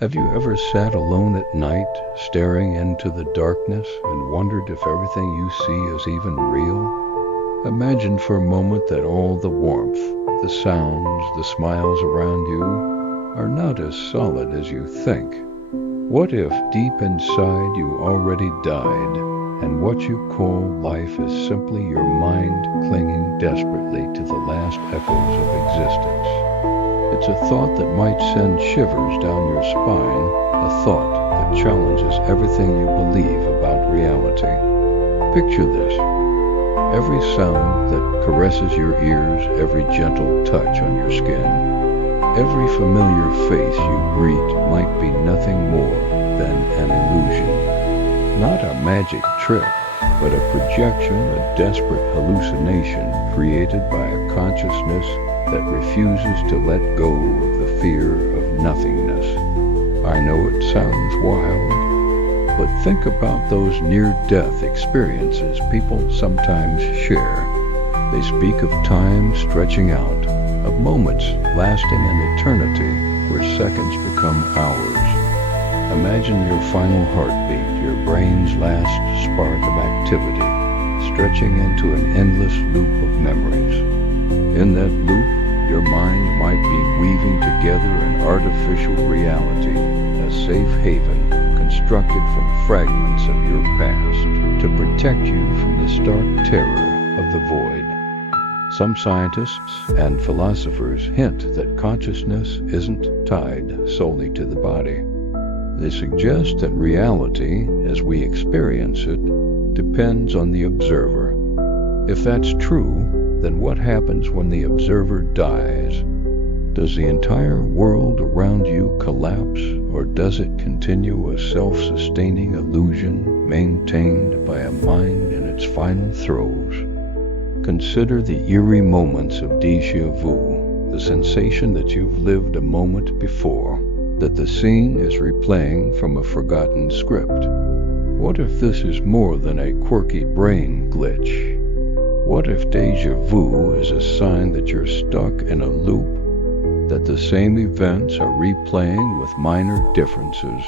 Have you ever sat alone at night, staring into the darkness, and wondered if everything you see is even real? Imagine for a moment that all the warmth, the sounds, the smiles around you are not as solid as you think. What if deep inside you already died, and what you call life is simply your mind clinging desperately to the last echoes of existence? It's a thought that might send shivers down your spine, a thought that challenges everything you believe about reality. Picture this. Every sound that caresses your ears, every gentle touch on your skin, every familiar face you greet might be nothing more than an illusion. Not a magic trick, but a projection, a desperate hallucination created by a consciousness that refuses to let go of the fear of nothingness. I know it sounds wild, but think about those near-death experiences people sometimes share. They speak of time stretching out, of moments lasting an eternity where seconds become hours. Imagine your final heartbeat, your brain's last spark of activity, stretching into an endless loop of memories. In that loop, your mind might be weaving together an artificial reality, a safe haven constructed from fragments of your past to protect you from the stark terror of the void. Some scientists and philosophers hint that consciousness isn't tied solely to the body. They suggest that reality, as we experience it, depends on the observer. If that's true, then what happens when the observer dies? Does the entire world around you collapse, or does it continue a self-sustaining illusion maintained by a mind in its final throes? Consider the eerie moments of déjà vu, the sensation that you've lived a moment before, that the scene is replaying from a forgotten script. What if this is more than a quirky brain glitch? What if déjà vu is a sign that you're stuck in a loop, that the same events are replaying with minor differences,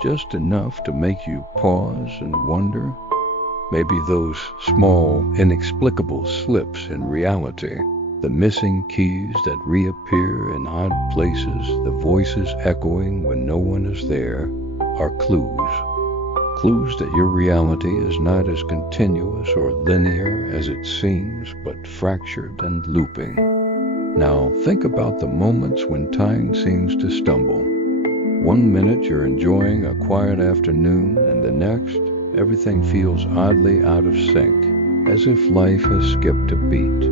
just enough to make you pause and wonder? Maybe those small, inexplicable slips in reality, the missing keys that reappear in odd places, the voices echoing when no one is there, are clues. Clues that your reality is not as continuous or linear as it seems, but fractured and looping. Now, think about the moments when time seems to stumble. One minute you're enjoying a quiet afternoon, and the next, everything feels oddly out of sync, as if life has skipped a beat.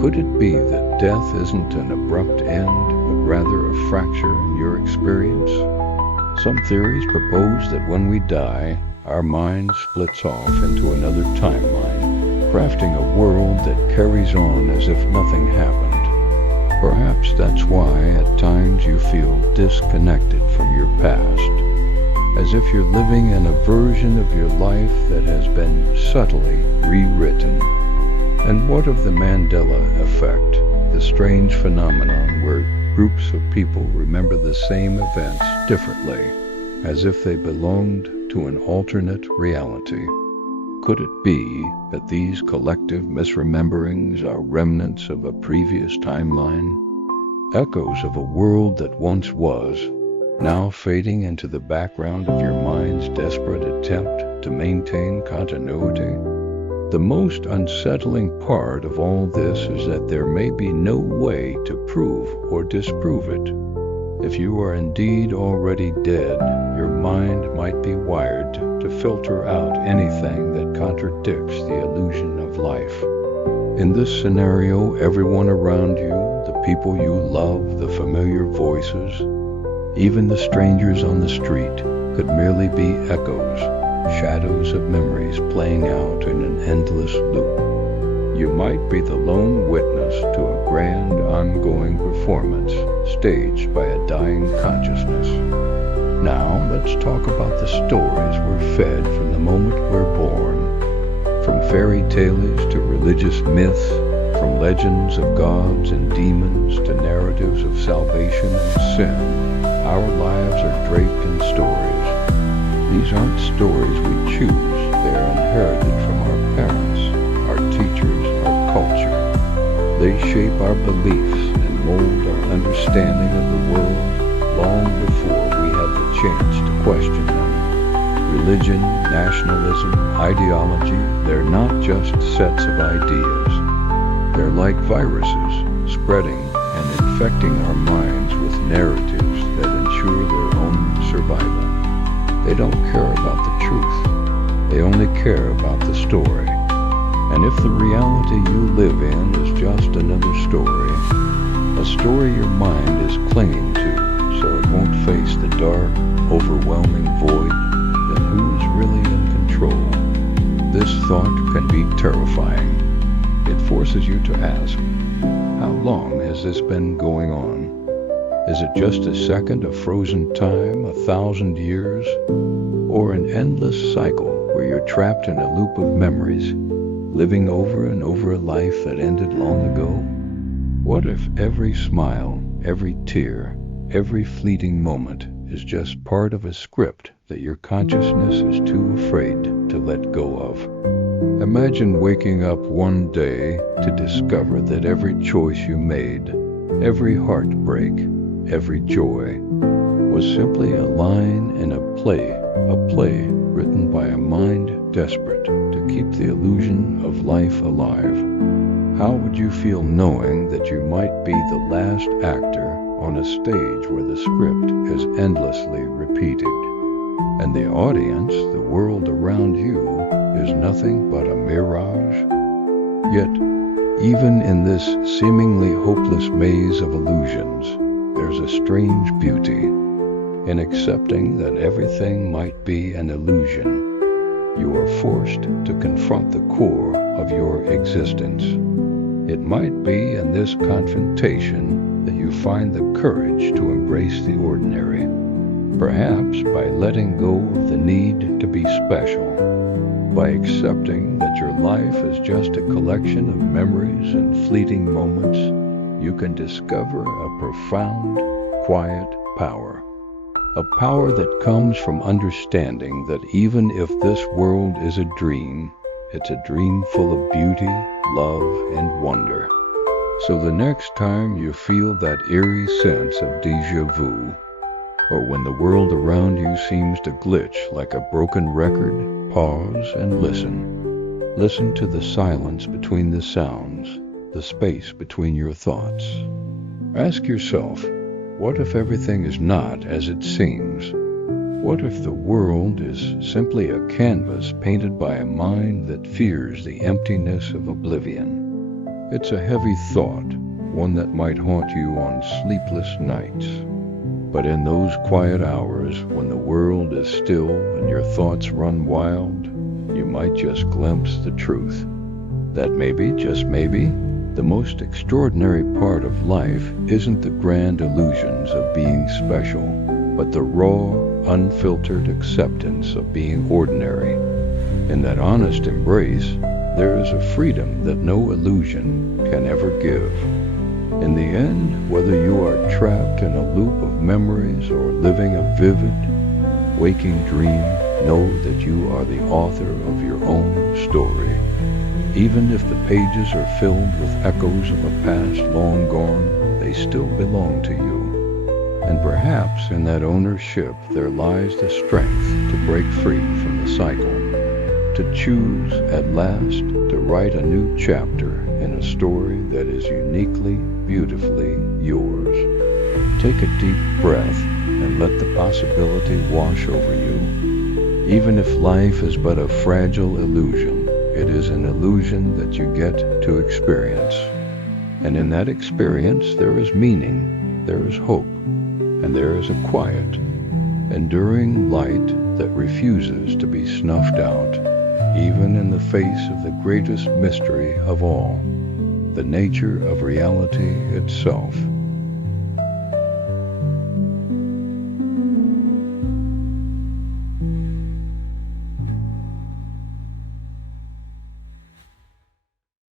Could it be that death isn't an abrupt end, but rather a fracture in your experience? Some theories propose that when we die, our mind splits off into another timeline, crafting a world that carries on as if nothing happened. Perhaps that's why at times you feel disconnected from your past, as if you're living in a version of your life that has been subtly rewritten. And what of the Mandela effect, the strange phenomenon where groups of people remember the same events differently, as if they belonged to an alternate reality? Could it be that these collective misrememberings are remnants of a previous timeline? Echoes of a world that once was, now fading into the background of your mind's desperate attempt to maintain continuity? The most unsettling part of all this is that there may be no way to prove or disprove it. If you are indeed already dead, your mind might be wired to filter out anything that contradicts the illusion of life. In this scenario, everyone around you, the people you love, the familiar voices, even the strangers on the street, could merely be echoes, shadows of memories playing out in an endless loop. You might be the lone witness to a grand ongoing performance staged by a dying consciousness. Now let's talk about the stories we're fed from the moment we're born. From fairy tales to religious myths, from legends of gods and demons to narratives of salvation and sin, Our lives are draped in stories. These aren't stories we choose. They are inherited from our parents, our teachers, our culture. They shape our beliefs and mold our understanding of the world long before we have the chance to question them. Religion, nationalism, ideology, they're not just sets of ideas. They're like viruses, spreading and infecting our minds with narratives that ensure their own survival. They don't care about the truth. They only care about the story. And if the reality you live in is just another story, a story your mind is clinging to so it won't face the dark, overwhelming void, then who's really in control? This thought can be terrifying. It forces you to ask, how long has this been going on? Is it just a second of frozen time, 1,000 years, or an endless cycle where you're trapped in a loop of memories, living over and over a life that ended long ago? What if every smile, every tear, every fleeting moment is just part of a script that your consciousness is too afraid to let go of? Imagine waking up one day to discover that every choice you made, every heartbreak, every joy, was simply a line in a play written by a mind desperate to keep the illusion of life alive. How would you feel knowing that you might be the last actor on a stage where the script is endlessly repeated, and the audience, the world around you, is nothing but a mirage? Yet, even in this seemingly hopeless maze of illusions, there's a strange beauty in accepting that everything might be an illusion. You are forced to confront the core of your existence. It might be in this confrontation that you find the courage to embrace the ordinary, perhaps by letting go of the need to be special, by accepting that your life is just a collection of memories and fleeting moments. You can discover a profound, quiet power. A power that comes from understanding that even if this world is a dream, it's a dream full of beauty, love, and wonder. So the next time you feel that eerie sense of déjà vu, or when the world around you seems to glitch like a broken record, pause and listen. Listen to the silence between the sounds, the space between your thoughts. Ask yourself, what if everything is not as it seems? What if the world is simply a canvas painted by a mind that fears the emptiness of oblivion? It's a heavy thought, one that might haunt you on sleepless nights. But in those quiet hours when the world is still and your thoughts run wild, you might just glimpse the truth. That maybe, just maybe, the most extraordinary part of life isn't the grand illusions of being special, but the raw, unfiltered acceptance of being ordinary. In that honest embrace, there is a freedom that no illusion can ever give. In the end, whether you are trapped in a loop of memories or living a vivid, waking dream, know that you are the author of your own story. Even if the pages are filled with echoes of a past long gone, they still belong to you. And perhaps in that ownership there lies the strength to break free from the cycle, to choose at last to write a new chapter in a story that is uniquely, beautifully yours. Take a deep breath and let the possibility wash over you. Even if life is but a fragile illusion, it is an illusion that you get to experience. And in that experience there is meaning, there is hope, and there is a quiet, enduring light that refuses to be snuffed out, even in the face of the greatest mystery of all, the nature of reality itself.